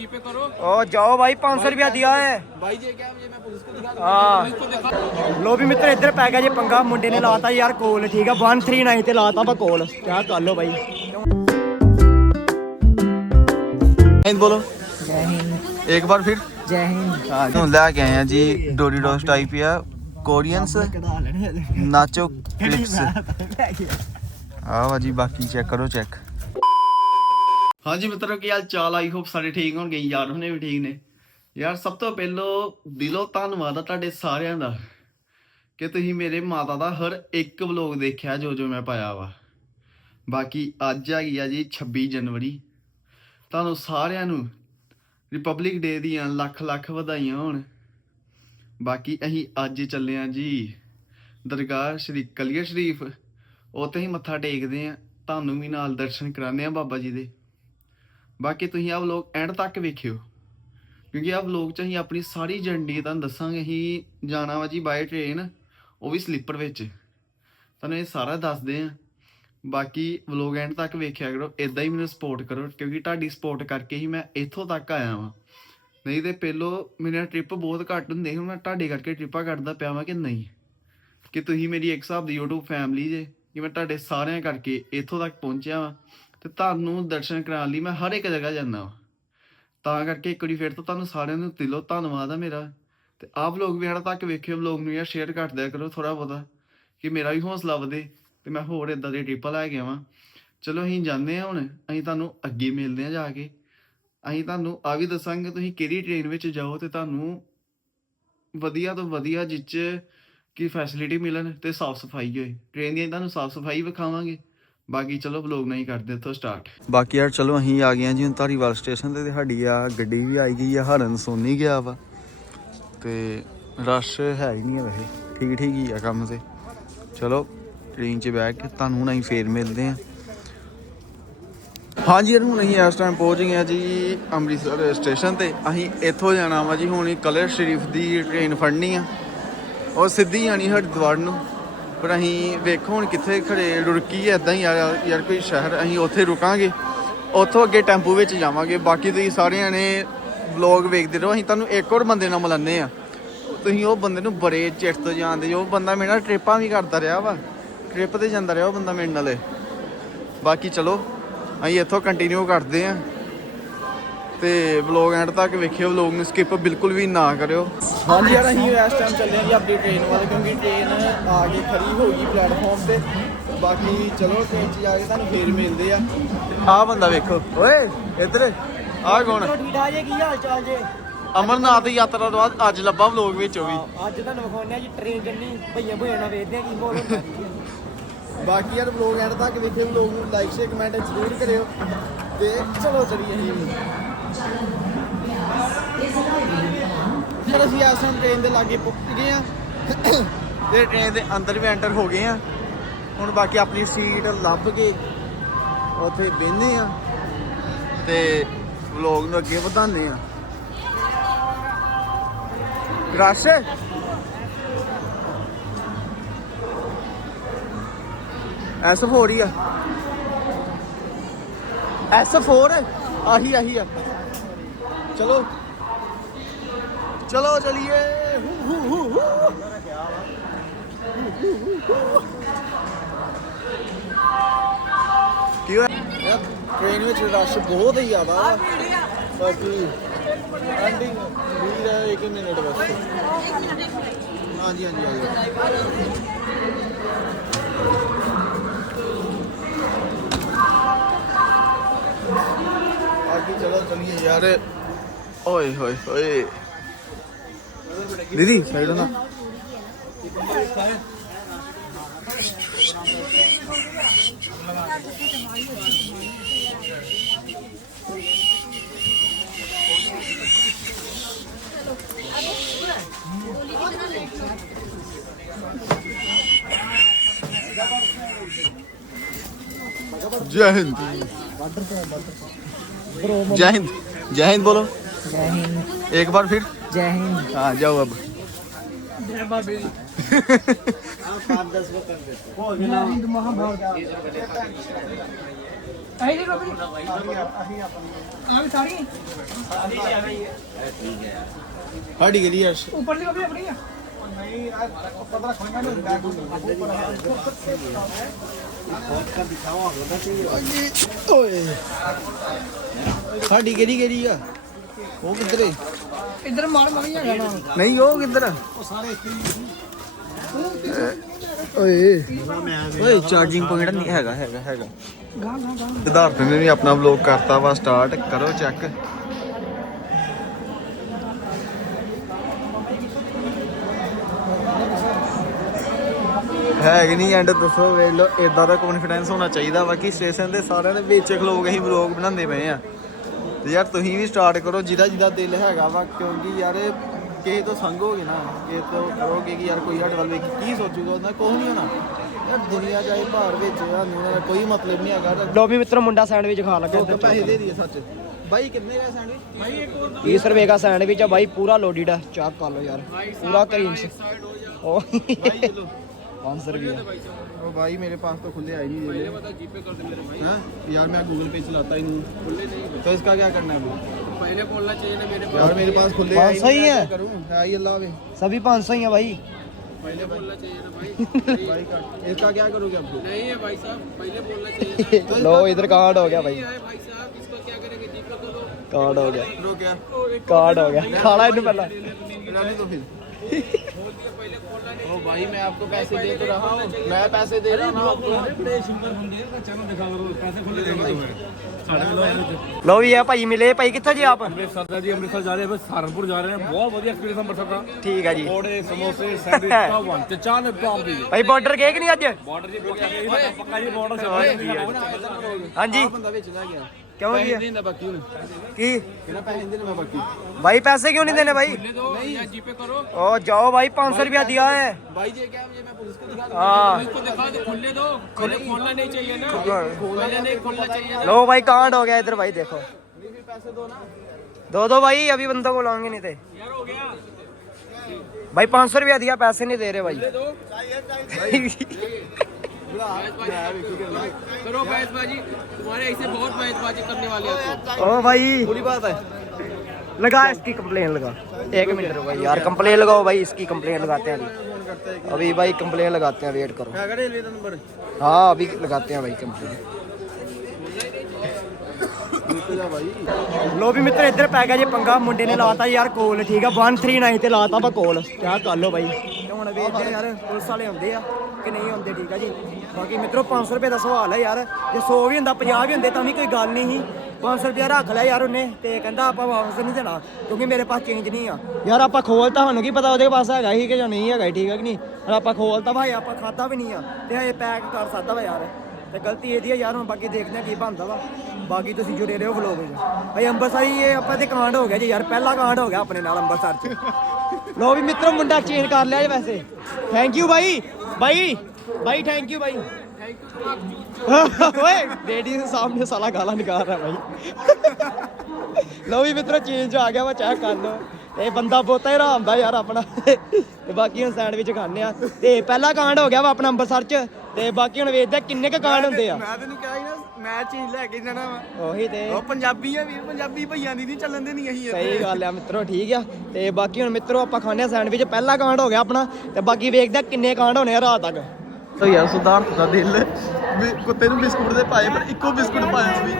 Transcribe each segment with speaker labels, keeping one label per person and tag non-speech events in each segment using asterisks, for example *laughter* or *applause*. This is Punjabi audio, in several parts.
Speaker 1: ओ जाओ भाई पाँच सौ रुपया दिया है।
Speaker 2: हाँ।
Speaker 1: लो भी मित्र इधर पै गया जी पंगा मुंडे ने लाता यार कोल ठीक है वन थ्री नाइन से लाता वा कोल। क्या कर लो
Speaker 2: भाई। बोलो। एक बार फिर।
Speaker 1: जय हिंद।
Speaker 2: हाँ लैके आए हैं जी डोरीडोस टाइप या कोरियंस नाचो *laughs* क्लिप्स। हाँ जी बाकी चेक करो चेक ਹਾਂਜੀ ਮਿੱਤਰੋ, ਕੀ ਹਾਲ ਚਾਲ? ਆਈ ਹੋਪ ਸਾਰੇ ਠੀਕ ਹੋਣਗੇ। ਯਾਰ ਹੁਣੇ ਵੀ ਠੀਕ ਨੇ। ਯਾਰ, ਸਭ ਤੋਂ ਪਹਿਲਾਂ ਦਿਲੋਂ ਧੰਨਵਾਦ ਆ ਤੁਹਾਡੇ ਸਾਰਿਆਂ ਦਾ ਕਿ ਤੁਸੀਂ ਮੇਰੇ ਮਾਤਾ ਦਾ ਹਰ ਇੱਕ ਵਲੋਗ ਦੇਖਿਆ, ਜੋ ਜੋ ਮੈਂ ਪਾਇਆ ਵਾ। ਬਾਕੀ ਅੱਜ ਹੈਗੀ ਆ ਜੀ 26 ਜਨਵਰੀ। ਤੁਹਾਨੂੰ ਸਾਰਿਆਂ ਨੂੰ ਰਿਪਬਲਿਕ ਡੇ ਦੀਆਂ ਲੱਖ ਲੱਖ ਵਧਾਈਆਂ ਹੋਣ। ਬਾਕੀ ਅਸੀਂ ਅੱਜ ਚੱਲੇ ਆ ਜੀ ਦਰਗਾਹ ਸ਼੍ਰੀ ਕਲੀਅਰ ਸ਼ਰੀਫ। ਉੱਥੇ ਹੀ ਮੱਥਾ ਟੇਕਦੇ ਆ। ਤੁਹਾਨੂੰ ਵੀ ਨਾਲ ਦਰਸ਼ਨ ਕਰਾਉਂਦੇ ਆ ਬਾਬਾ ਜੀ ਦੇ। ਬਾਕੀ ਤੁਸੀਂ ਆਹ ਵਲੋਗ ਐਂਡ ਤੱਕ ਵੇਖਿਓ। ਕਿਉਂਕਿ ਆਹ ਵਲੋਗ ਚ ਅਸੀਂ ਆਪਣੀ ਸਾਰੀ ਜਰਨੀ ਤੁਹਾਨੂੰ ਦੱਸਾਂਗੇ, ਅਸੀਂ ਜਾਣਾ ਵਾ ਜੀ ਬਾਈ ਟ੍ਰੇਨ ਉਹ ਵੀ ਸਲੀਪਰ ਵਿੱਚ। ਤੁਹਾਨੂੰ ਇਹ ਸਾਰਾ ਦੱਸਦੇ ਆ। ਬਾਕੀ ਵਲੋਗ ਐਂਡ ਤੱਕ ਵੇਖਿਆ ਕਰੋ ਇਦਾਂ ਹੀ ਮੈਨੂੰ ਸਪੋਰਟ ਕਰੋ, ਕਿਉਂਕਿ ਤੁਹਾਡੀ ਸਪੋਰਟ ਕਰਕੇ ਹੀ ਮੈਂ ਇੱਥੋਂ ਤੱਕ ਆਇਆ ਵਾਂ। ਨਹੀਂ ਤੇ ਪਹਿਲੋਂ ਮੇਰਾ ਟ੍ਰਿਪ ਬਹੁਤ ਘੱਟ ਹੁੰਦੇ ਹੁਣ ਮੈਂ ਤੁਹਾਡੇ ਕਰਕੇ ਟ੍ਰਿਪਾਂ ਕੱਢਦਾ ਪਿਆ ਵਾਂ ਕਿ ਨਹੀਂ? ਕਿ ਤੁਸੀਂ ਮੇਰੀ ਇੱਕ ਹਿਸਾਬ ਦੀ YouTube ਫੈਮਿਲੀ ਜੇ, ਕਿ ਮੈਂ ਤੁਹਾਡੇ ਸਾਰਿਆਂ ਕਰਕੇ ਇੱਥੋਂ ਤੱਕ ਪਹੁੰਚਿਆ ਵਾਂ। ਤੇ ਤੁਹਾਨੂੰ ਦਰਸ਼ਨ ਕਰਾਉਣ ਲਈ ਮੈਂ ਹਰ ਇੱਕ ਜਗ੍ਹਾ ਜਾਂਦਾ ਵਾਂ। ਤਾਂ ਕਰਕੇ ਇੱਕ ਵਾਰੀ ਫਿਰ ਤੋਂ ਤੁਹਾਨੂੰ ਸਾਰਿਆਂ ਨੂੰ ਦਿਲੋਂ ਧੰਨਵਾਦ ਆ ਮੇਰਾ। ਤੇ ਆਪ ਲੋਕ ਵੀ ਹੜਾ ਤੱਕ ਵੇਖਿਓ ਵਲੋਗ ਨੂੰ ਯਾਰ ਸ਼ੇਅਰ ਕਰ ਦਿਆ ਕਰੋ ਥੋੜਾ ਬਹੁਤਾ ਕਿ ਮੇਰਾ ਵੀ ਹੌਸਲਾ ਵਧੇ ਤੇ ਮੈਂ ਹੋਰ ਇਦਾਂ ਦੇ ਟ੍ਰਿਪਾਂ ਲੈ ਕੇ ਆਵਾਂ। ਚਲੋ ਅਸੀਂ ਜਾਂਦੇ ਹਾਂ ਹੁਣ, ਅਸੀਂ ਤੁਹਾਨੂੰ ਅੱਗੇ ਮਿਲਦੇ ਹਾਂ ਜਾ ਕੇ। ਅਸੀਂ ਤੁਹਾਨੂੰ ਆ ਵੀ ਦੱਸਾਂਗੇ ਤੁਸੀਂ ਕਿਹੜੀ ਟ੍ਰੇਨ ਵਿੱਚ ਜਾਓ ਤੇ ਤੁਹਾਨੂੰ ਵਧੀਆ ਤੋਂ ਵਧੀਆ ਜਿੱਚ ਕੀ ਫੈਸਿਲਿਟੀ ਮਿਲਣ ਤੇ ਸਾਫ਼ ਸਫ਼ਾਈ ਹੋਏ। ਟ੍ਰੇਨ ਦੀ ਤੁਹਾਨੂੰ ਸਾਫ਼ ਸਫ਼ਾਈ ਵਿਖਾਵਾਂਗੇ। ਬਾਕੀ ਚਲੋ ਵਲੋਗ ਨਹੀਂ ਕਰਦੇ ਇੱਥੋਂ ਸਟਾਰਟ ਬਾਕੀ ਯਾਰ ਚਲੋ ਅਸੀਂ ਆ ਗਏ ਹਾਂ ਜੀ ਹੁਣ ਧਾਰੀਵਾਲ ਸਟੇਸ਼ਨ ਤੇ ਤੇ ਸਾਡੀ ਆ ਗੱਡੀ ਵੀ ਆਈ ਗਈ ਆ, ਹਰਨ ਸੋਨੀ ਗਿਆ ਵਾ। ਤੇ ਰਸ਼ ਹੈ ਹੀ ਨਹੀਂ ਆ ਵੈਸੇ, ਠੀਕ ਠੀਕ ਹੀ ਆ ਕੰਮ ਤੇ। ਚਲੋ ਟ੍ਰੇਨ 'ਚ ਬੈਠ ਕੇ ਤੁਹਾਨੂੰ ਹੁਣ ਅਸੀਂ ਫੇਰ ਮਿਲਦੇ ਹਾਂ। ਹਾਂਜੀ ਯਾਰ, ਹੁਣ ਅਸੀਂ ਇਸ ਟਾਈਮ ਪਹੁੰਚ ਗਏ ਹਾਂ ਜੀ ਅੰਮ੍ਰਿਤਸਰ ਸਟੇਸ਼ਨ ਤੇ। ਅਸੀਂ ਇੱਥੋਂ ਜਾਣਾ ਵਾ ਜੀ, ਹੁਣ ਕਲਰ ਸ਼ਰੀਫ ਦੀ ਟ੍ਰੇਨ ਫੜਨੀ ਆ। ਉਹ ਸਿੱਧੀ ਆਣੀ ਹਰਿਦੁਆਰ ਨੂੰ। ਪਰ ਅਸੀਂ ਵੇਖੋ ਹੁਣ ਕਿੱਥੇ ਖੜੇ, ਰੁੜਕੀ ਐ ਇਦਾਂ ਹੀ ਯਾਰ ਯਾਰ ਕੋਈ ਸ਼ਹਿਰ, ਅਸੀਂ ਉੱਥੇ ਰੁਕਾਂਗੇ। ਉੱਥੋਂ ਅੱਗੇ ਟੈਂਪੂ ਵਿੱਚ ਜਾਵਾਂਗੇ। ਬਾਕੀ ਤੁਸੀਂ ਸਾਰਿਆਂ ਨੇ ਵਲੌਗ ਵੇਖਦੇ ਰਹੋ, ਅਸੀਂ ਤੁਹਾਨੂੰ ਇੱਕ ਹੋਰ ਬੰਦੇ ਨਾਲ ਮਿਲਾਨੇ ਆ। ਤੁਸੀਂ ਉਹ ਬੰਦੇ ਨੂੰ ਬੜੇ ਚਿਰ ਤੋਂ ਜਾਣਦੇ ਜੋ ਉਹ ਬੰਦਾ ਮੇਰੇ ਨਾਲ ਟ੍ਰਿਪਾਂ ਵੀ ਕਰਦਾ ਰਿਹਾ ਵਾ। ਟ੍ਰਿਪ ਤੇ ਜਾਂਦਾ ਰਿਹਾ ਉਹ ਬੰਦਾ ਮੇਰੇ ਨਾਲੇ। ਬਾਕੀ ਚਲੋ, ਅਸੀਂ ਇੱਥੋਂ ਕੰਟੀਨਿਊ ਕਰਦੇ ਆਂ। ਤੇ ਵਲੌਗ ਐਂਡ ਤੱਕ ਵੇਖਿਓ ਵਲੌਗ ਨੂੰ ਸਕਿਪ ਬਿਲਕੁਲ ਵੀ ਨਾ ਕਰਿਓ। ਹਾਂਜੀ ਯਾਰ ਅਸੀਂ ਇਸ ਟਾਈਮ ਚੱਲੇ ਆਂ ਜੀ ਆਪਣੀ ਟ੍ਰੇਨ ਵੱਲ ਕਿਉਂਕਿ ਟ੍ਰੇਨ ਆ ਕੇ ਖੜੀ ਹੋ ਗਈ ਪਲੇਟਫਾਰਮ ਤੇ। ਬਾਕੀ ਚਲੋ ਟ੍ਰੇਨ 'ਚ ਜਾ ਕੇ ਤੁਹਾਨੂੰ ਫੇਰ ਮਿਲਦੇ ਆ। ਆਹ ਬੰਦਾ ਵੇਖੋ। ਓਏ ਇੱਧਰ ਆਹ ਕੌਣ?
Speaker 1: ਠੀਕ ਠਾਕ ਜੇ ਕੀ ਹਾਲ ਚਾਲ ਜੇ?
Speaker 2: ਅਮਰਨਾਥ ਯਾਤਰਾ ਤੋਂ ਬਾਅਦ ਅੱਜ ਲੱਭਾ ਵਲੌਗ ਵਿੱਚ ਉਹ ਵੀ।
Speaker 1: ਅੱਜ ਤੁਹਾਨੂੰ ਵਿਖਾਉਂਦੇ ਆ ਜੀ ਟ੍ਰੇਨ ਜੰਨੀ ਭਈਆਂ ਭਈਆਂ ਨਾਲ ਵੇਖਦੇ ਆ ਕੀ ਹੁੰਦਾ।
Speaker 2: ਬਾਕੀ ਯਾਰ ਵਲੌਗ ਐਂਡ ਤੱਕ ਵੇਖਿਓ ਵਲੌਗ ਨੂੰ ਲਾਈਕ ਸ਼ੇਅਰ ਕਮੈਂਟ ਜ਼ਰੂਰ ਕਰਿਓ। ਤੇ ਚਲੋ ਚਲੀਏ ਵੀ ਫਿਰ ਅਸੀਂ ਇਸ ਟਾਈਮ ਟ੍ਰੇਨ ਦੇ ਲਾਗੇ ਪਹੁੰਚ ਗਏ ਆ। ਤੇ ਟ੍ਰੇਨ ਦੇ ਅੰਦਰ ਵੀ ਐਂਟਰ ਹੋ ਗਏ ਆ। ਹੁਣ ਬਾਕੀ ਆਪਣੀ ਸੀਟ ਲੱਭ ਕੇ ਉੱਥੇ ਬਹਿੰਦੇ ਆ। ਤੇ ਵਲੌਗ ਨੂੰ ਅੱਗੇ ਵਧਾਉਂਦੇ ਆ। ਰਸ਼? ਐਸ ਹੀ ਆ। ਐਸ 4 ਆਹੀ ਆਹੀ ਆ। ਚਲੋ ਚਲੋ ਚਲਿਏ ਹੂ ਹੂ ਹੂ ਹੂ ਕੀ ਹੋਇਆ ਟ੍ਰੇਨ ਵਿੱਚ ਰਸ਼ ਬਹੁਤ ਹੀ ਜ਼ਿਆਦਾ ਬਾਕੀ ਐਂਡਿੰਗ ਵੀਰ ਹੈ 1 ਮਿੰਟ ਬਸ ਹਾਂਜੀ ਹਾਂਜੀ ਹਾਂਜੀ ਬਾਕੀ ਚਲੋ ਚਲੀਏ ਯਾਰ ওই ওই ওই দিদি ছাড়ো না जय हिंद जय हिंद जय हिंद बोलो एक बार फिर?
Speaker 1: जय हिंद।
Speaker 2: हाँ जाओ अब।
Speaker 3: हट गई ऊपर
Speaker 2: से कभी गिरी गिरी है ਉਹ ਕਿੱਧਰ ਏ?
Speaker 3: ਇੱਧਰ ਮਾਰ ਮਵੀ ਹੈਗਾ ਨਾ
Speaker 2: ਨਹੀਂ ਉਹ ਕਿੱਧਰ? ਆ ਓਏ। ਓਏ ਚਾਰਜਿੰਗ ਪੁਆਇੰਟ ਨਹੀਂ ਹੈਗਾ ਹੈਗਾ ਹੈਗਾ।
Speaker 3: ਗਾਂ ਗਾਂ ਗਾਂ
Speaker 2: ਸਿਧਾਰਥ ਨੇ ਵੀ ਆਪਣਾ ਵਲੌਗ ਕਰਤਾ ਵਾ ਸਟਾਰਟ ਕਰੋ ਚੈੱਕ ਹੈ ਕਿ ਨਹੀਂ ਐਂਡ ਦੱਸੋ ਵੇਖ ਲਓ। ਇਦਾਂ ਦਾ ਕੌਨਫੀਡੈਂਸ ਹੋਣਾ ਚਾਹੀਦਾ ਵਾ ਕਿ ਸਟੇਸ਼ਨ ਦੇ ਸਾਰਿਆਂ ਦੇ ਵਿੱਚ ਖਲੋਕ ਅਸੀਂ ਵਲੌਗ ਬਣਾਉਂਦੇ ਪਏ ਆ। ਤੇ ਯਾਰ ਤੁਸੀਂ ਵੀ ਸਟਾਰਟ ਕਰੋ ਜਿਹਦਾ ਜਿਹਦਾ ਦਿਲ ਹੈਗਾ ਵਾ ਕਿਉਂਕਿ ਯਾਰ ਇਹ ਕਿਸੇ ਤੋਂ ਸੰਗੋਗੇ ਨਾ ਕਿਸੇ ਤੋਂ ਕਰੋਗੇ ਕਿ ਯਾਰ ਕੋਈ ਸਾਡੇ ਵੱਲ ਵੇਖ ਕੇ ਸੋਚੂਗਾ ਉਹਨਾਂ ਕੁਝ ਨਹੀਂ ਹੋਣਾ। ਯਾਰ ਦੁਨੀਆ ਜਾਏ ਭਾਰ ਵਿੱਚ ਸਾਨੂੰ ਉਹਨਾਂ ਦਾ ਕੋਈ ਮਤਲਬ ਨਹੀਂ ਹੈਗਾ।
Speaker 1: ਲੋ ਵੀ ਮਿੱਤਰੋ ਮੁੰਡਾ ਸੈਂਡਵਿਚ ਖਾਣ ਲੱਗਾ
Speaker 2: ਦੋ ਪੈਸੇ ਦੇ ਦਈਏ ਸੱਚ। ਬਾਈ ਕਿੰਨੇ ਦਾ ਸੈਂਡਵਿਚ ਬਾਈ ਇੱਕ ਹੋਰ
Speaker 1: 30 ਰੁਪਏ ਦਾ ਸੈਂਡਵਿਚ ਆ ਬਾਈ ਪੂਰਾ ਲੋਡਿਡ ਆ। ਚਾਹ ਕਰ ਲਓ ਯਾਰ ਪੂਰਾ ਕਰੀਮ ਸੇ ਉਹ
Speaker 2: ਬਾਈ ਚਲੋ।
Speaker 1: 500 ਰੁਪਏ।
Speaker 2: ओ भाई मेरे पास तो खुले आई नहीं पहले बता जीपे कर दे मेरे भाई हाँ यार मैं गूगल पे चलाता ही नहीं खुले नहीं तो इसका क्या करना है भाई पहले बोलना चाहिए ना मेरे पास यार मेरे पास खुले
Speaker 1: पाँच सौ ही है
Speaker 2: करूँ आई अल्लाह वे
Speaker 1: सभी पाँच सौ ही है भाई
Speaker 2: पहले बोलना चाहिए ना भाई इसका क्या करोगे आप नहीं है भाई साहब पहले बोलना चाहिए
Speaker 1: लो इधर कार्ड हो गया भाई
Speaker 2: भाई साहब इसको क्या करेंगे जीपे कर लो
Speaker 1: कार्ड हो गया कार्ड हो गया खाड़ा इन पहला
Speaker 2: तो फिर भाई मैं आपको पैसे दे तो रहा हूँ मैं पैसे दे रहा हूँ आपको
Speaker 1: ਲੋ ਵੀ ਇਹ ਭਾਈ ਮਿਲੇ ਭਾਈ ਕਿੱਥੋਂ ਜੀ ਆਪ
Speaker 4: ਅੰਮ੍ਰਿਤਸਰ ਦਾ ਜੀ ਅੰਮ੍ਰਿਤਸਰ ਜਾ ਰਹੇ ਹਾਂ ਬਸ ਸਹਾਰਨਪੁਰ ਜਾ ਰਹੇ ਹਾਂ ਬਹੁਤ ਵਧੀਆ ਐਕਸਪੀਰੀਅੰਸ ਅੰਮ੍ਰਿਤਸਰ ਦਾ
Speaker 1: ਠੀਕ ਹੈ ਜੀ
Speaker 4: ਪਕੌੜੇ ਸਮੋਸੇ ਸੈਂਡਵਿਚ ਕਾਵਾਂ ਤੇ ਚਾਹ ਨੇ ਪਾਉਂ ਦੀ
Speaker 1: ਭਾਈ ਬਾਰਡਰ ਗਏ ਕਿ ਨਹੀਂ ਅੱਜ
Speaker 4: ਬਾਰਡਰ ਜੀ ਪੱਕਾ ਇਹ ਸਾਡਾ ਪੱਕਾ ਜੀ ਬਾਰਡਰ ਸਭ
Speaker 1: ਹਾਂਜੀ
Speaker 2: ਬੰਦਾ ਵਿੱਚ ਲੈ ਗਿਆ क्यों
Speaker 1: नहीं
Speaker 2: बाकी की? पैसे देने बाकी।
Speaker 1: भाई पैसे क्यों नहीं देने भाई?
Speaker 2: नहीं। जीपे करो।
Speaker 1: ओ जाओ भाई 500 रुपया दिया है।
Speaker 2: भाई ये क्या मुझे मैं पुलिस को दिखा
Speaker 1: हाँ।
Speaker 2: इसको दिखा दो दो। खोलना नहीं चाहिए ना। खोलना नहीं खोलना चाहिए
Speaker 1: लो भाई कांड हो गया इधर भाई देखो।
Speaker 2: पैसे दो ना।
Speaker 1: दो दो भाई अभी बंदों को लाऊँगे नहीं थे।
Speaker 2: यार हो गया।
Speaker 1: भाई पाँच सौ रुपया दिया पैसे नहीं दे रहे भाई *laughs*
Speaker 2: करो बैसबाजी तुम्हारे ऐसे बहुत बैसबाजी करने वाले हैं
Speaker 1: ओ भाई
Speaker 2: पूरी बात है
Speaker 1: लगा इसकी कंप्लेन लगा एक मिनट रुको भाई यार कंप्लेन लगाओ भाई इसकी कंप्लेन लगाते हैं अभी अभी भाई कंप्लेन लगाते हैं वेट करो
Speaker 2: क्या करे रेलवे नंबर
Speaker 1: हाँ अभी लगाते हैं भाई कंप्लेन ਲੋ ਵੀ ਮਿੱਤਰ ਇੱਧਰ ਪੈ ਗਿਆ ਜੇ ਪੰਗਾ ਮੁੰਡੇ ਨੇ ਲਾਤਾ ਯਾਰ ਕੋਲ ਠੀਕ ਆ 139 ਤੇ ਲਾਤਾ ਵਾ ਕੋਲ ਕਿਆ ਕਰ ਲੋ ਬਾਈ ਤੇ ਹੁਣ ਵੇਖਦੇ ਆ ਯਾਰ ਪੁਲਿਸ ਵਾਲੇ ਆਉਂਦੇ ਆ ਕਿ ਨਹੀਂ ਆਉਂਦੇ ਠੀਕ ਆ ਜੀ। ਬਾਕੀ ਮਿੱਤਰੋ 500 ਰੁਪਏ ਦਾ ਸਵਾਲ ਹੈ ਯਾਰ। ਜੇ 100 ਵੀ ਹੁੰਦਾ 50 ਵੀ ਹੁੰਦੇ ਤਾਂ ਵੀ ਕੋਈ ਗੱਲ ਨਹੀਂ ਸੀ। 500 ਰੁਪਏ ਰੱਖ ਲਿਆ ਯਾਰ ਉਹਨੇ ਤੇ ਕਹਿੰਦਾ ਆਪਾਂ ਵਾਪਸ ਨਹੀਂ ਦੇਣਾ ਕਿਉਂਕਿ ਮੇਰੇ ਪਾਸ ਚੇਂਜ ਨਹੀਂ ਆ। ਯਾਰ ਆਪਾਂ ਖੋਲਤਾ ਸਾਨੂੰ ਕੀ ਪਤਾ ਉਹਦੇ ਪਾਸ ਹੈਗਾ ਹੀ ਕਿ ਜਾਂ ਨਹੀਂ ਹੈਗਾ ਠੀਕ ਆ ਕਿ ਨਹੀਂ? ਹੁਣ ਆਪਾਂ ਖੋਲਤਾ ਭਾਈ ਆਪਾਂ ਖਾਦਾ ਵੀ ਨਹੀਂ ਆ ਤੇ ਹਜੇ ਪੈਕ ਕਰ ਸਕਦਾ ਵਾ ਯਾਰ। ਤੇ ਗਲਤੀ ਇਹਦੀ ਆ ਯਾਰ ਹੁਣ ਬਾਕੀ ਦੇਖਦੇ ਆ ਕੀ ਬਣਦਾ ਵਾ। ਬਾਕੀ ਤੁਸੀਂ ਜੁੜੇ ਰਹੋ ਵਲੋਗ ਵਿੱਚ। ਭਾਈ ਅੰਮ੍ਰਿਤਸਰ ਹੀ ਇਹ ਆਪਾਂ ਤੇ ਕਾਂਡ ਹੋ ਗਿਆ ਜੀ ਯਾਰ ਪਹਿਲਾ ਕਾਂਡ ਹੋ ਗਿਆ ਆਪਣੇ ਨਾਲ ਅੰਮ੍ਰਿਤਸਰ 'ਚ। ਲੋ ਵੀ ਮਿੱਤਰੋ ਮੁੰਡਾ ਚੇਂਜ ਕਰ ਲਿਆ ਜੀ ਵੈਸੇ। ਥੈਂਕ ਯੂ ਬਾਈ ਬਾਈ ਬਾਈ ਥੈਂਕ ਯੂ ਬਾਈ। ਓਏ ਲੇਡੀ ਦੇ ਸਾਹਮਣੇ ਸਾਲਾ ਗਾਲਾਂ ਨਿਕਾਲ ਰਿਹਾ ਬਾਈ। ਲੋ ਵੀ ਮਿੱਤਰੋ ਚੇਂਜ ਆ ਗਿਆ ਵਾ ਚੈੱਕ ਕਰ ਲਓ। ਇਹ ਬੰਦਾ ਬਹੁਤਾ ਹੀ ਹਰਾਮਦਾ ਯਾਰ ਆਪਣਾ। ਤੇ ਬਾਕੀ ਹੁਣ ਸੈਂਡਵਿਚ ਖਾਣੇ ਆ। ਤੇ ਪਹਿਲਾ ਕਾਂਡ ਹੋ ਗਿਆ ਵਾ ਆਪਣਾ ਅੰਮ੍ਰਿਤਸਰ 'ਚ। ਤੇ ਬਾਕੀ ਹੁਣ ਵੇਖਦੇ ਆ ਕਿੰਨੇ ਕ ਕਾਂਡ ਹੁੰਦੇ ਆ।
Speaker 2: ਮੈਂ ਤੈਨੂੰ ਕਿਹਾ ਸੀ ਨਾ ਮੈਂ ਚੀਜ਼ ਲੈ ਕੇ ਜਾਣਾ ਵਾ।
Speaker 1: ਉਹੀ ਤੇ।
Speaker 2: ਉਹ ਪੰਜਾਬੀ ਆ ਵੀਰ ਪੰਜਾਬੀ ਭਈਆਂ ਦੀ ਨਹੀਂ ਚੱਲਣ ਦੇ ਨਹੀਂ ਅਸੀਂ
Speaker 1: ਸਹੀ ਗੱਲ ਆ ਮਿੱਤਰੋ ਠੀਕ ਆ। ਤੇ ਬਾਕੀ ਹੁਣ ਮਿੱਤਰੋ ਆਪਾਂ ਖਾਣੇ ਆ ਸੈਂਡਵਿਚ। ਪਹਿਲਾ ਕਾਂਡ ਹੋ ਗਿਆ ਆਪਣਾ। ਤੇ ਬਾਕੀ ਵੇਖਦੇ ਆ ਕਿੰਨੇ ਕਾਂਡ ਹੋਣੇ ਆ ਰਾਤ ਤੱਕ।
Speaker 2: ਤੋ ਯਾਰ ਸਿਧਾਰਥ ਦਾ ਦਿਲ ਵੀ ਕੁੱਤੇ ਨੂੰ ਬਿਸਕੁਟ ਦੇ ਪਾਏ ਪਰ ਇੱਕੋ ਬਿਸਕੁਟ ਪਾਇਆ ਸੀ।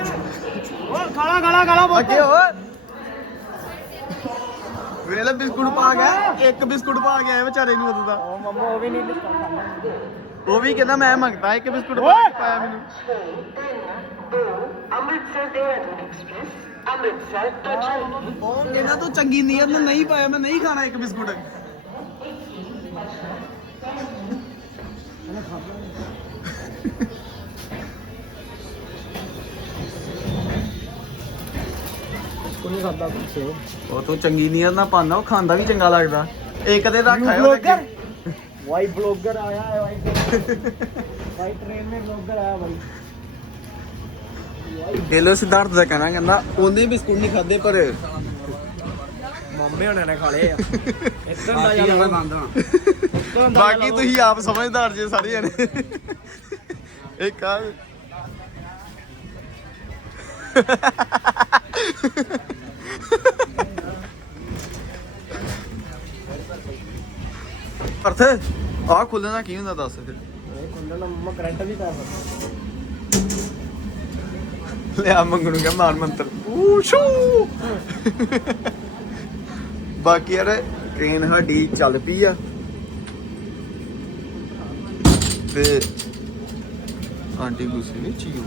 Speaker 1: ਓ ਖਾਲਾ ਖਾਲਾ ਖਾਲਾ
Speaker 2: ਅੱਗੇ ਹੋ ਵੇਲੇ ਬਿਸਕੁਟ ਪਾ ਗਿਆ ਇੱਕ ਬਿਸਕੁਟ ਪਾ ਗਿਆ ਇਹ ਵਿਚਾਰੇ ਨੂੰ ਉਦੋਂ ਦਾ।
Speaker 1: ਓ ਮੰਮਾ ਉਹ ਵੀ ਨਹੀਂ
Speaker 2: ਉਹ ਵੀ ਕਹਿੰਦਾ ਮੈਂ ਮੰਗਦਾ ਇੱਕ ਬਿਸਕੁਟ ਪਾਇਆ ਮੈਨੂੰ
Speaker 5: ਅੰਮ੍ਰਿਤਸਰ ਦੇਹਰਾਦੂਨ ਐਕਸਪ੍ਰੈਸ ਅੰਮ੍ਰਿਤਸਰ ਤੋਂ
Speaker 2: ਉਹ ਤੂੰ ਚੰਗੀ ਨੀਅਤ ਨਾਲ ਨਹੀਂ ਪਾਇਆ ਮੈਂ ਨਹੀਂ ਖਾਣਾ ਇੱਕ ਬਿਸਕੁਟ। ਉਹ ਤੂੰ ਚੰਗੀ ਨੀਅਤ ਨਾਲ ਪਾਉਂਦਾ ਉਹ ਖਾਂਦਾ ਵੀ ਚੰਗਾ ਲੱਗਦਾ। ਇੱਕ ਤੇ ਰੱਖ ਆਇਆ ਉਹਦੇ ਅੱਗੇ।
Speaker 1: भाई ब्लॉगर आया है भाई भाई ट्रेन में ब्लॉगर आया भाई
Speaker 2: ਦਿਲੋਂ ਸਿਧਾਰਥ ਦਾ ਕਹਿਣਾ ਕਹਿੰਦਾ ਉਹਨੇ ਬਿਸਕੁਟ ਨਹੀਂ ਖਾਦੇ ਪਰ
Speaker 1: ਮਾਮੇ ਹੁਣਾਂ ਨੇ ਖਾ ਲਏ ਆ ਇੱਧਰ ਦਾ ਯਾਰ ਬੰਦਾ
Speaker 2: ਬਾਕੀ ਤੁਸੀਂ ਆਪ ਸਮਝਦਾਰ ਜੇ ਸਾਰੇ ਜਣੇ ਇੱਕ ਆ ਅਰਥ ਆ ਖੁੱਲਣਾ ਕੀ ਹੁੰਦਾ ਦੱਸ ਫਿਰ।
Speaker 1: ਇਹ ਖੁੱਲਣਾ ਮੰਮਾ ਕਰੰਟ ਵੀ ਪੈ ਸਕਦਾ।
Speaker 2: ਲਿਆ ਮੰਗਣੂ ਕਾ ਮਾਰ ਮੰਤਰ। ਊਸ਼ੂ! ਬਾਕੀ ਯਾਰ ਟ੍ਰੇਨ ਸਾਡੀ ਚੱਲ ਪਈ ਆ। ਤੇ ਆਂਟੀ ਗੁੱਸੇ ਵਿੱਚ ਹੀ ਹੋ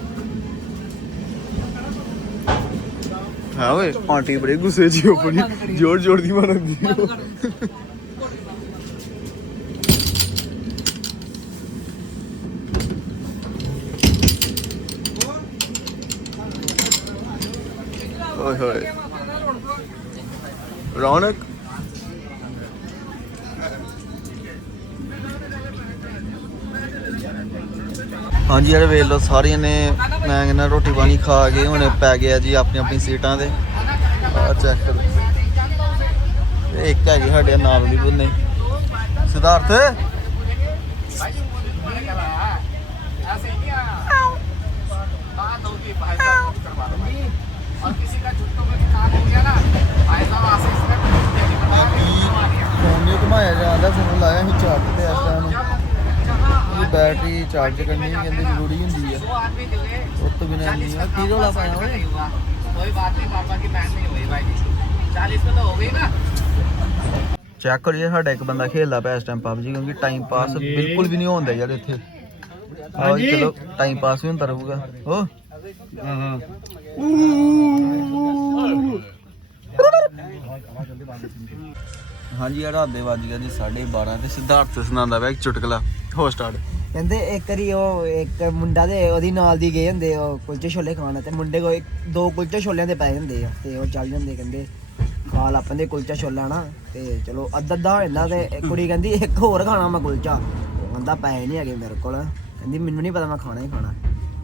Speaker 2: ਹਾਂ ਓਏ ਆਂਟੀ ਬੜੇ ਗੁੱਸੇ ਜੀ ਹੋ ਬੜੀ ਜੋਰ ਜੋਰ ਦੀ ਮਾਰਦੀ ਹੋ ਰੌਣਕ ਹਾਂਜੀ ਯਾਰ, ਵੇਖ ਲਓ, ਸਾਰਿਆਂ ਨੇ ਮੈਂ ਕਹਿੰਦਾ ਰੋਟੀ ਪਾਣੀ ਖਾ ਕੇ ਹੁਣ ਪੈ ਗਿਆ ਜੀ ਆਪਣੀ ਆਪਣੀ ਸੀਟਾਂ ਤੇ। ਆ ਚੈੱਕ ਕਰੋ। ਇੱਕ ਹੈਗੀ ਸਾਡੇ ਨਾਲ ਦੀ ਬੰਨੇ ਸਿਧਾਰਥ। घुमाया जा रहा लाया ही चार्ज पे ऐसा ये बैटरी चार्ज करनी की अंदर ज़रूरी ही है वो
Speaker 3: तो बिना नहीं है की रोला पाया हो
Speaker 2: चेक करिए साढ़ा एक बंदा खेलता पा इस टाइम पबजी क्योंकि टाइम पास बिल्कुल भी नहीं होता यार इतने चलो टाइम पास भी होता रहेगा ओह ਹਾਂਜੀ ਰਾਤ ਦੇ ਵੱਜ ਗਿਆ ਜੀ 12:30 ਤੇ ਸਿਧਾਰਥ ਸੁਣਾਉਂਦਾ ਪਿਆ ਇੱਕ ਚੁਟਕਲਾ। ਹੋ ਸਟਾਰਟ।
Speaker 1: ਕਹਿੰਦੇ ਇੱਕ ਵਾਰੀ ਉਹ ਇੱਕ ਮੁੰਡਾ ਤੇ ਉਹਦੀ ਨਾਲ ਦੀ ਗਏ ਹੁੰਦੇ, ਉਹ ਕੁਲਚੇ ਛੋਲੇ ਖਾਣ, ਤੇ ਮੁੰਡੇ ਕੋਲ ਇੱਕ- ਦੋ ਕੁਲਚੇ ਛੋਲਿਆਂ ਦੇ ਪਏ ਹੁੰਦੇ ਆ, ਤੇ ਉਹ ਚੱਲ ਜਾਂਦੇ ਕਹਿੰਦੇ ਖਾ ਲਾਪਨ ਦੇ ਕੁਲਚਾ ਛੋਲਾ ਨਾ, ਤੇ ਚਲੋ ਅੱਧਾ ਅੱਧਾ ਹੋ ਜਾਂਦਾ ਤੇ ਇੱਕ ਕੁੜੀ ਕਹਿੰਦੀ, ਇੱਕ ਹੋਰ ਖਾਣਾ ਮੈਂ ਕੁਲਚਾ। ਉਹ ਕਹਿੰਦਾ ਪੈਸੇ ਨਹੀਂ ਹੈਗੇ ਮੇਰੇ ਕੋਲ। ਕਹਿੰਦੀ, ਮੈਨੂੰ ਨਹੀਂ ਪਤਾ ਮੈਂ ਖਾਣਾ ਹੀ ਖਾਣਾ।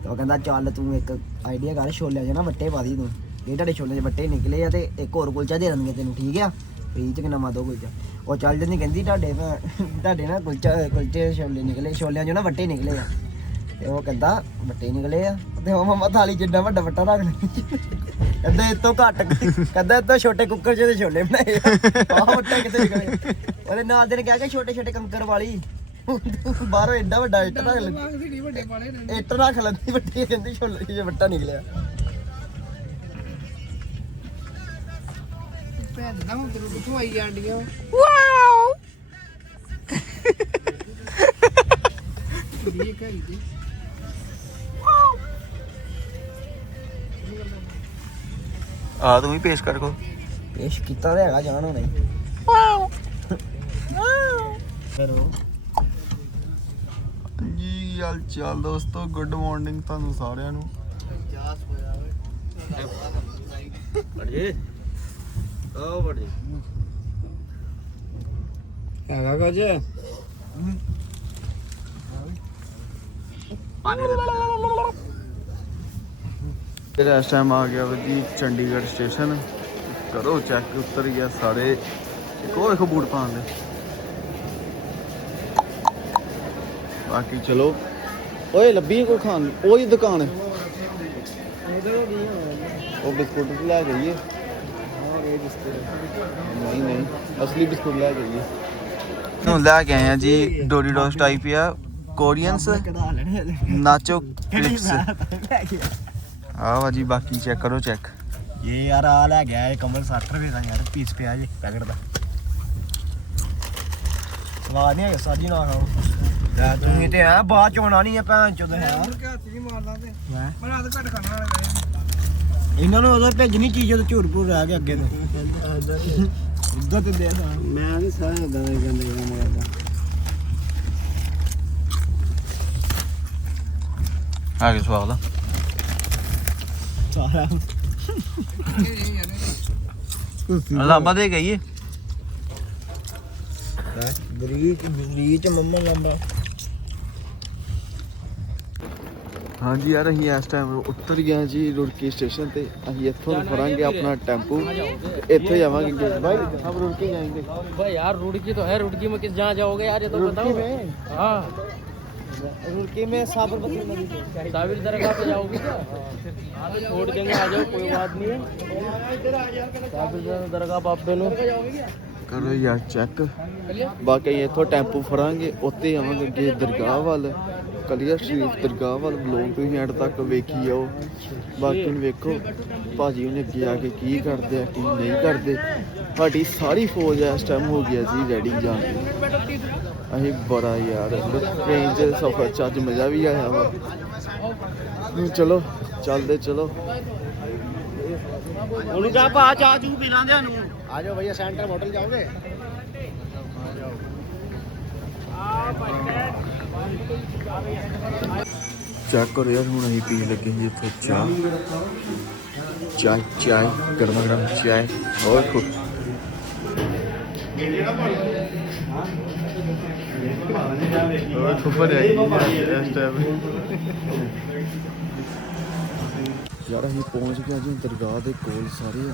Speaker 1: ਤੇ ਉਹ ਕਹਿੰਦਾ, ਚੱਲ ਤੂੰ ਇੱਕ ਆਈਡੀਆ ਕਰ, ਛੋਲਿਆਂ 'ਚ ਨਾ ਵੱਟੇ ਪਾ ਦੀ ਤੂੰ, ਇਹ ਤੁਹਾਡੇ ਛੋਲੇ 'ਚ ਵੱਟੇ ਨਿਕਲੇ ਆ ਤੇ ਇੱਕ ਹੋਰ ਕੁਲਚਾ ਦੇ ਦੇਣਗੇ ਤੈਨੂੰ, ਠੀਕ ਆ? ਫ੍ਰੀ 'ਚ ਨਵਾਂ ਦੋ ਕੁਲਚਾ। ਉਹ ਚੱਲ ਜਾਂਦੀ ਕਹਿੰਦੀ ਤੁਹਾਡੇ ਭੈ- ਤੁਹਾਡੇ ਨਾ ਕੁਲਚਾ, ਕੁਲਚੇ ਛੋਲੇ ਨਿਕਲੇ, ਛੋਲਿਆਂ 'ਚੋਂ ਨਾ ਵੱਟੇ ਨਿਕਲੇ ਆ। ਤੇ ਉਹ ਕਹਿੰਦਾ, ਵੱਟੇ ਨਿਕਲੇ ਆ। ਤੇ ਉਹ ਮਮਾ ਥਾਲੀ ਜਿੱਡਾ ਵੱਡਾ ਵੱਟਾ ਰੱਖ ਲਈ ਕਹਿੰਦਾ ਇਹ ਤੋਂ ਘੱਟ, ਕਹਿੰਦਾ ਇਹ ਤੋਂ ਛੋਟੇ ਕੁੱਕਰ 'ਚ ਤੇ ਛੋਲੇ ਬਣਾਏ ਆ। ਆਹ ਵੱਟਾ ਕਿਤੇ ਨਿਕਲੇ ਉਹਦੇ ਨਾਲ ਦੇ ਨੇ ਕਿਹਾ ਕਿ ਛੋਟੇ ਛੋਟੇ ਕੰਕਰ ਵਾਲੀ। ਬਾਹਰੋਂ ਐਡਾ ਵੱਡਾ ਇੱਟ ਰੱਖ ਲੈ ਇੱਟ ਰੱਖ ਲੈਂਦੀ ਵੱਡੀ ਕਹਿੰਦੀ ਛੋਲੇ 'ਚ ਵੱਟਾ ਨਿਕਲਿਆ।
Speaker 2: ਆ। ਤੂੰ ਵੀ ਪੇਸ਼ ਕਰ ਕੋ।
Speaker 1: ਪੇਸ਼ ਕੀਤਾ ਤੇ ਹੈਗਾ ਜਾਣ ਹੋਣਾ। ਹੀ ਕਰੋ
Speaker 2: ਜੀ ਹਾਲ ਚਾਲ ਦੋਸਤੋ? ਗੁੱਡ ਮਾਰਨਿੰਗ ਤੁਹਾਨੂੰ ਸਾਰਿਆਂ ਨੂੰ।
Speaker 1: ਬੜੇ ਬੜੇ ਹੈਗਾ
Speaker 2: ਇਸ ਟਾਈਮ ਆ ਗਿਆ ਵਾ ਚੰਡੀਗੜ੍ਹ ਸਟੇਸ਼ਨ ਕਰੋ ਚੈੱਕ ਉੱਤਰ ਗਿਆ ਸਾਰੇ ਇੱਕ ਉਹ ਦੇਖੋ ਬੂਟ ਪਾਉਣ ਦੇ ਬਾਕੀ ਚਲੋ ਓਏ ਲੱਭੀ ਕੋਈ ਖਾਣ ਉਹੀ ਦੁਕਾਨ ਉਹ ਬਿਸਕੁਟ ਲੈ ਗਈ ਹੈ ਨਹੀਂ ਨਹੀਂ ਅਸਲੀ ਬਿਸਕੁਟ ਲੈ ਗਈ ਹੈ ਹੁਣ ਲੈ ਕੇ ਆਏ ਆ ਜੀ ਡੋਰੀਡੋਸ ਟਾਈਪ ਆ ਕੋਰੀਅਨਸ
Speaker 1: ਕਢਾ ਲੈਣੇ
Speaker 2: ਨਾਚੋ ਕ੍ਰਿਪਸ
Speaker 1: ਲੈ ਗਿਆ
Speaker 2: ਆ ਵਾ ਜੀ ਬਾਕੀ ਚੈੱਕ ਕਰੋ ਚੈੱਕ
Speaker 1: ਇਹ ਯਾਰ ਆ ਲੈ ਗਿਆ ਇਹ ਕਮਲ 60 ਰੁਪਏ ਦਾ ਯਾਰ ਪੀਸ ਪਿਆ ਜੇ ਪੈਕਟ ਦਾ ਸਵਾਦ ਨਹੀਂ ਹੈ ਸਾਜੀ ਨਾ ਖਾਓ ਯਾ ਤੂੰ ਇਹ ਤੇ ਇਹਨਾਂ ਨੂੰ ਉਦੋਂ ਭੇਜਣੀ ਚੀਜ਼ ਉਹ ਝੂਠ ਪੂਰ ਰਹਿ ਗਿਆ ਅੱਗੇ ਤੋਂ ਉਦੋਂ ਤੇ ਦੇ ਮੈਂ ਨਹੀਂ ਸਾਰਾ ਉਦਾਂ ਦੇ ਗੰਦੇ ਕੰਮ ਕਰਦਾ
Speaker 2: ਆ ਕੇ ਸਵਾਦ ਆ
Speaker 1: ਸਾਰਾ
Speaker 2: ਲਾਂਬਾ ਦੇ ਗਈ ਏ
Speaker 1: ਬਰੀਚ ਬਰੀਚ ਮੰਮਾ ਲੰਬਾ
Speaker 2: ਹਾਂਜੀ ਯਾਰ ਅਸੀਂ ਇਸ ਟਾਈਮ ਉੱਤਰ ਗਏ ਜੀ ਰੁੜਕੀ ਸਟੇਸ਼ਨ ਤੇ। ਅਸੀਂ ਇੱਥੋਂ ਫੜਾਂਗੇ ਆਪਣਾ ਟੈਂਪੂ। ਇੱਥੇ ਜਾਵਾਂਗੇ ਭਾਈ ਅਬ ਰੁੜਕੀ ਜਾਏਂਗੇ।
Speaker 3: भाई यार रुड़की तो है रुड़की में किस जहाँ जाओगे यार ये तो बताओ हाँ
Speaker 1: रुड़की में साबरमती नदी
Speaker 4: साबिर दरगाह पे जाओगे क्या छोड़ देंगे आ जाओ कोई बात नहीं है साबिर दरगाह बाप बेनो
Speaker 2: ਕਰੋ ਯਾਰ ਚੈੱਕ ਬਾਕੀ ਇੱਥੋਂ ਟੈਂਪੂ ਫੜਾਂਗੇ ਉੱਤੇ ਜਾਵਾਂਗੇ ਦਰਗਾਹ ਵੱਲ। ਕਲੀਆ ਸ਼ਰੀਫ ਦਰਗਾਹ ਵੱਲ ਬਲੌਗ ਤੁਸੀਂ ਐਂਡ ਤੱਕ ਵੇਖੀ ਜਾਓ। ਬਾਕੀ ਨੂੰ ਵੇਖੋ ਭਾਜੀ ਉਹਨੇ ਅੱਗੇ ਆ ਕੇ ਕੀ ਕਰਦੇ ਆ ਕੀ ਨਹੀਂ ਕਰਦੇ। ਸਾਡੀ ਸਾਰੀ ਫੌਜ ਇਸ ਟਾਈਮ ਹੋ ਗਿਆ ਜੀ ਰੈਡੀ ਜਾਣ ਦੀ। ਅਸੀਂ ਬੜਾ ਯਾਰ ਟ੍ਰੇਨ 'ਚ ਸਫ਼ਰ 'ਚ ਅੱਜ ਮਜ਼ਾ ਵੀ ਆਇਆ ਵਾ। ਚਲੋ ਚੱਲਦੇ ਚਲੋ।
Speaker 1: ਉਹਨੂੰ ਕਹਾ ਭਾ ਚਾਹ ਚੂ ਪੀ ਲਾਂਦੇ ਨੂੰ ਆ ਜਾਓ ਭਈਆ ਸੈਂਟਰ ਹੋਟਲ ਜਾਓਗੇ?
Speaker 2: ਚੈੱਕ ਕਰੋ ਯਾਰ ਹੁਣ ਅਸੀਂ ਪੀਣ ਲੱਗੇ ਜੀ ਇੱਥੇ ਚਾਹ ਚਾਹ ਚਾਹ ਗਰਮਾ ਗਰਮ ਚਾਹ ਹੋਰ ਕੋ ਹੋਰ ਖੁੱਬਰ ਹੈ ਇਸ ਟਾਈਮ ਯਾਰ ਅਸੀਂ ਪਹੁੰਚ ਗਏ ਜੀ ਦਰਗਾਹ ਦੇ ਕੋਲ ਸਾਰੇ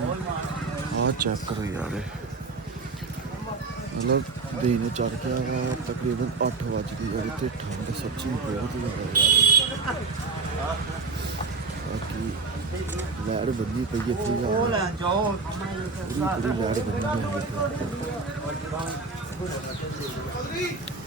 Speaker 2: ਆ ਚੈੱਕ ਕਰੋ ਯਾਰ ਇਹ। ਮਤਲਬ ਦਿਨ ਚੜ ਗਿਆ ਵਾ, ਤਕਰੀਬਨ 8 ਵਜ ਗਏ ਯਾਰ, ਇੱਥੇ ਠੰਡ ਸੱਚੀ ਬਹੁਤ ਜ਼ਿਆਦਾ ਯਾਰ। ਬਾਕੀ ਲਹਿਰ ਬੰਨੀ ਪਈ ਇੱਥੇ ਯਾਰ
Speaker 1: ਜਾਓ
Speaker 2: ਪੂਰੀ ਲਹਿਰ ਬੰਨੀ ਹੋਈ ਹੈ